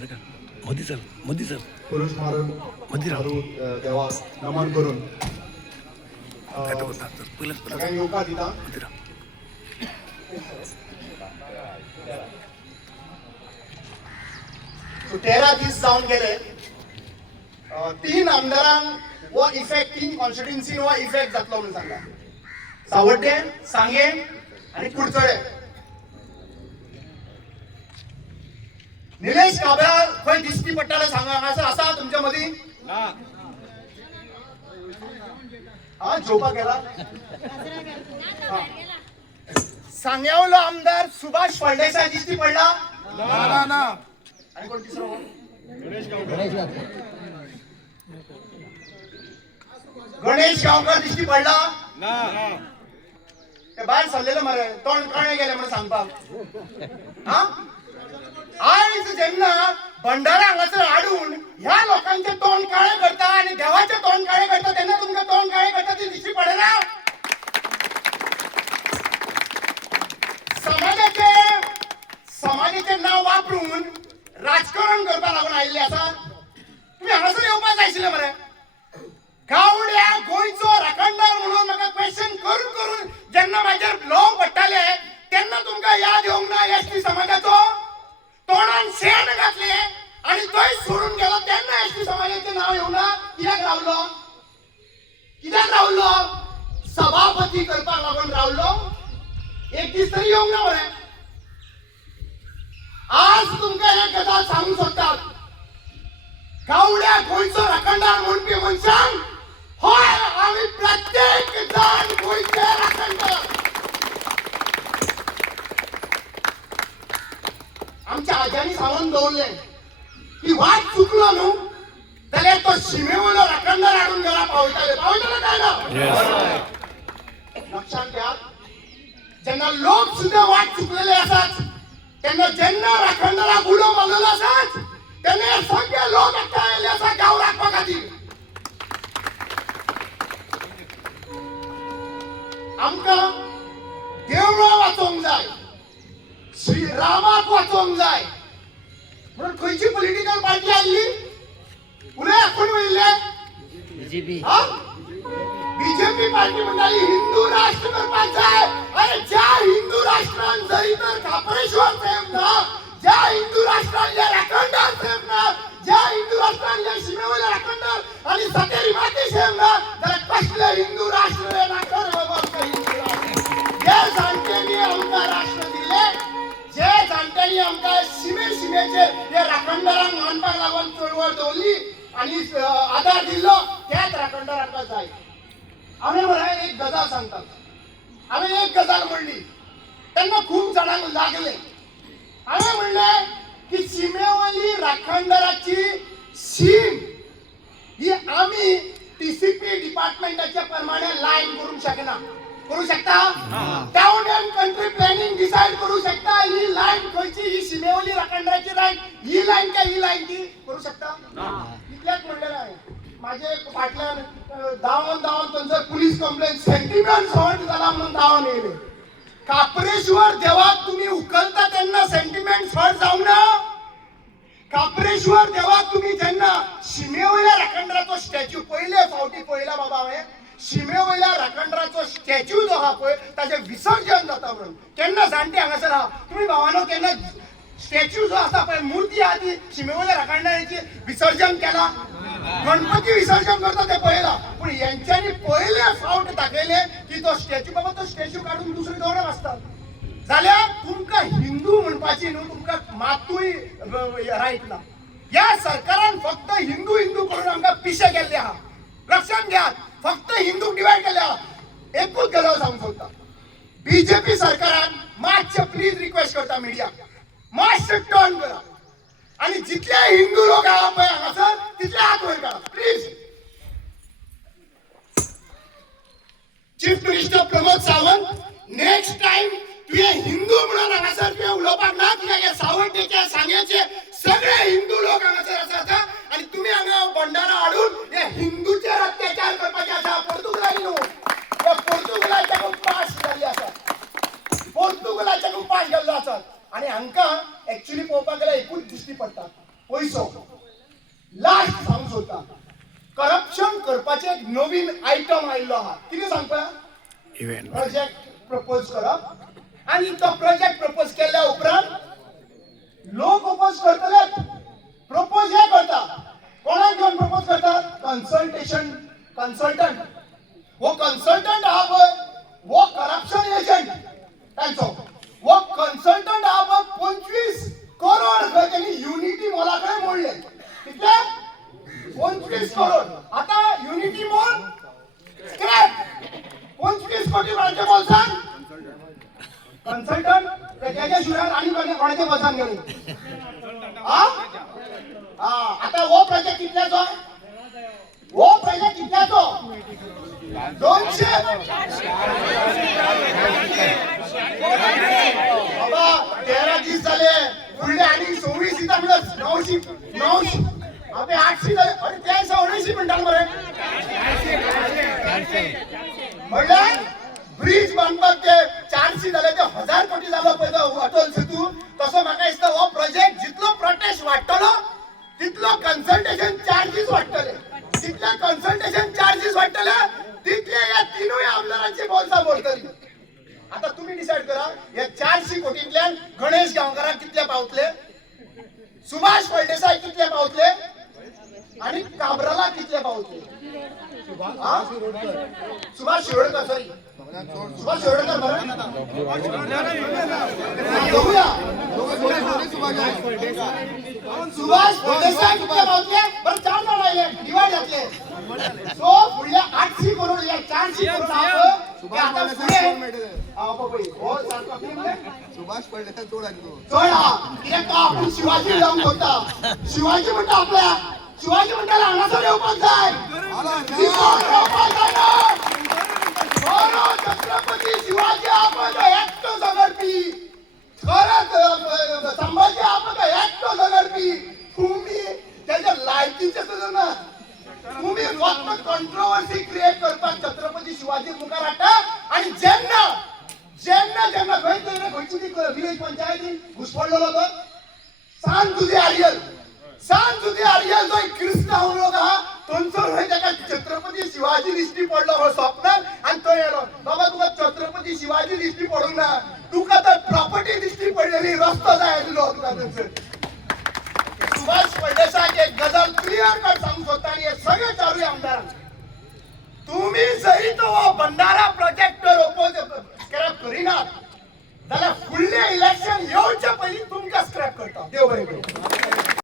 Modi sir पुरुष मारून देवा नमन करून सगळ्यांनी येवकार दिता. सो 13 दीस जावन गेले. 3 आमदारांक हो इफेक्ट 3 कॉन्स्टिट्युएन्सी हो इफेक्ट जातलो म्हणून सांगला. सावड्डे, सांगें आणि कुडचडे. निलेश काब्राल खंय दिसती पडटाले सांगा. हांगासर आसा तुमच्या मदीं? हा जेवपाक गेला. सांग्यावलो आमदार सुभाष फळदेसाय दिसती पडला? ना. आणि कोण तिसरो? गणेश गांवकर दिसती पडला? ते भायर सरलेले मरे तोंड काळे गेले म्हणून सांगपाक. हा आयज जेन्ना भंडारा हांगासर हाडून ह्या लोकांचे तोंड काळे करता आणि देवाचे तोंड काळे करता तेन्ना तुमकां तोंड काळे करता ती दिसती पडना? समाजाचे नाव वापरून राजकारण करपाक लागून आयिल्ले आसा. तुम्ही हांगासर येवपाक जाय आशिल्ले मरे. गावड्या गोंयचो राखणदार म्हणून म्हाका क्वेश्चन करून करून जेन्ना म्हाजेर लोव पडटाले तेन्ना तुमकां याद येवंक ना एसटी समाजाचो? तोंडान शेण घातले आणि थंय सोडून गेलो तेन्ना एसटी समाजाचें नाव येवना? कित्याक रावलो? सभापती करपाक लागून रावलो? एक दीस तरी येवंक ना मरे. आज तुमकां एक गजाल सांगूंक सोदतात. गावड्या गोंयचो राखणदार म्हणपी मनशांक होय आमी प्रत्येक जाण गोंयचे राखणदार. आमच्या आज्यांनी सांगून दवरले की वाट चुकलो न्हू जाल्यार तो शिमेवयलो राखणदार हाडून घरा पावयताले काय ना? लक्षात घ्या. जेन्ना लोक सुद्धा वाट चुकलेले आसात तेन्ना जेन्ना राखणदाराक उलो मारलेलो आसात तेन्ना हे सगळे लोक एकठांय आयिल्ले आसा गांव राखपा खातीर. आमकां देवळां वाचोवंक जाय, श्री रामाक वाचोवंक जाय म्हणून खंयची पॉलिटिकल पार्टी आयिल्ली? उलय कोण वयले? बीजेपी पार्टी म्हणटाली हिंदू राष्ट्र करपाक जाय. अरे ज्या हिंदू राष्ट्रान जरी तर कापरेश्वर साहेब ना, ज्या हिंदू राष्ट्रांतले राखणदार साहेब ना, ज्या हिंदू राष्ट्रांतले शिमेवयले राखणदार आणि सतेरी माती साहेब ना, जाल्यार कसले हिंदू राष्ट्र रे नाकर बाबा आमकां हिंदू राष्ट्र. जे जाणटेनी आमकां राष्ट्र दिले, जे जाणटेनी आमकां शिमेचेर हे राखणदारांक मानपाक लागून चळवळ दवरली आणि आदार दिल्लो त्याच राखणदार आमकां जाय. हांवें मरे एक गजाल सांगतात. हांवें एक गजाल म्हणली तेन्ना खूब जाणांक लागले. हांवें म्हणलें की शिमेवयली राखणदाराची सीम ही आमी टीसीपी डिपार्टमेंटाच्या प्रमाणे लायन करूंक शकना. करूं शकता? Town and country planning decide करूं शकता ही लायन खंयची, ही शिमेवयली राखणदाराची लायन ही लायन काय ही लायन ती करूं शकता? इतल्याच म्हणलेलें हांवें. माझे फाटल्यान धांवन थंयसर पुलीस कंप्लेन सेंटिमेंट हर्ट जाला म्हणून धांवन येयले. कापरेश्वर देवाक तुम्ही उखलता तेन्ना सेंटिमेंट हर्ट जावंक ना? कापरेश्वर देवाक तुम्ही जेन्ना शिमेवयल्या राखणदाराचो स्टॅच्यू पयले फावटी पळयला बाबा हांवें, शिमेवयल्या राखणदाराचो स्टॅच्यू जो आहा पळय ताचें विसर्जन जाता म्हणून. केन्ना जाणटे हांगासर आहा तुमी भावानो केन्ना स्टॅच्यू जो आसा पळय मुर्ती आहा ती शिमेवयल्या राखणदाराची विसर्जन केला? गणपती विसर्जन करता ते पळयला, पूण यांच्यांनी पयले फावट दाखयले की तो स्टॅच्यू बाबा तो स्टॅच्यू काडून दुसरी दवरप आसता. जाल्यार तुमकां हिंदू म्हणपाची न्हू, तुमकां मातूय रायट ना. ह्या सरकारान फक्त हिंदू करून आमकां पिशे केल्ले आहा. लक्षात घ्यात, फक्त हिंदू डिवायड केले आहा. एकूच गजाल सांगूंक सोदता. बीजेपी सरकारान मातशें प्लीज रिक्वेस्ट करता मिडिया मातशें टर्न करा आणि जितले हिंदू लोक आहा पळय हांगासर तितले हात वयर काडा please. Chief minister Pramod Sawant, next time तुवें हिंदू म्हणून हांगासर तुवें उलोवपाक ना. कित्याक हे सावंतचे सांगेचे सगळे हिंदू लोक हांगासर आसा आणि तुमी हांगा भंडारा हाडून हे हिंदूचेर अत्याचार करपाचे आसा. पोर्तुगलांनी न्हू, हे पोर्तुगलाच्याकडून पास जाल्ली आसा, पोर्तुगलाच्याकडून पास गेल्लो आसात आणि हांकां एक्चुअली पळोवपाक गेल्यार एकूच दिश्टी पडटा पयसो लास्ट सांगूंक सोदता करप्शन करपाचे एक नवीन आयटम आयिल्लो आहा कितें सांगता प्रोजेक्ट प्रपोज करप आनी तो प्रोजेक्ट प्रपोज केल्या उपरांत लोक अपोज करतले प्रपोज हे करता कोणाक घेवन प्रपोज करतात कन्सल्टंट वो कन्सल्टंट आहा पळय वो करप्शन एजंट तांचो वो कन्सल्टंट आहा पळय 25 करोड खंय त्यांनी युनिटी मॉला कडेन मोडले कितले 25 करोड आता युनिटी मॉल स्क्रॅप 25 कोटी कोणाच्या बोलसान कन्सल्टंट त्याच्या शिवाय आणि कोणाच्या बोलसान गेले हा आता वो प्रोजेक्ट कितल्याचो वो प्रोजेक्ट कितल्याचो 200 बाबा 13 दीस झाले फुडले आणि 26 दिता म्हणलं 900 अबे 800 झाले अरे त्या 79 म्हणटाल मरे म्हणलं ब्रिज बांधपाक ते 400 झाले ते 1000 कोटी झालो पळय तो अटल सेतू तसो म्हाका दिसता हो प्रोजेक्ट जितलो प्रोटेस्ट वाडटलो तितलो कन्सल्टेशन चार्जेस वाडटले जितले कन्सल्टेशन चार्जेस वाडटले तितले या तीनूय आमदारांची बोलसा मोडटली आता तुम्ही डिसाइड करा या 400 कोटींतल्यान गणेश गांवकारांक कितले पावतले सुभाष फळदेसाय कितले पावतले आणि काब्राला कितले पावतले सुभाष शिरोडकर सॉरी सुभाष शिरोडकर बरं सुभाष फळदेसाय कितले पावतले बरं 4 जण आले डिवाइड जातले सो फुडले 800 करोड या 400 करोड आता पुढे सुभाष फळदेसाय चोड कित्याक आपण शिवाजी लावून होता शिवाजी म्हणटा आपल्या शिवाजी म्हणटाला हांगासर येवपाक जाय छत्रपती शिवाजी आपण एकटो झगडपी खरंच संभाजी आपण एकटो झगडपी तुम्ही त्याच्या लायकीचे सुद्धा ना तुम्ही फक्त कंट्रोवर्सी क्रिएट करपाक छत्रपती शिवाजी मुखार हाडटा आणि जेन्ना खंयची ती विलेज पंचायतीन घुसपडलेलो तो सांजुदी आर्यल जो कृष्ण लोक आहा थंयसर खंय ताका छत्रपती शिवाजी दिश्टी पडलो हो स्वप्नान आनी तो येलो बाबा तुका छत्रपती शिवाजी दिश्टी पडूंक ना तुका तर प्रॉपर्टी दिश्टी पडलेली रस्तो जाय आसलो तुका थंयसर सुभाष फळदेसायक एक गजाल क्लियर कट सांगूंक सोदता आनी हे सगळे चारूय आमदारांक तुम्ही जरी तो भंडारा प्रोजेक्टर स्क्रॅप करिनात जाल्यार फुडले इलेक्शन येवचे पयलीं तुमकां स्क्रॅप करता देव बरें करूं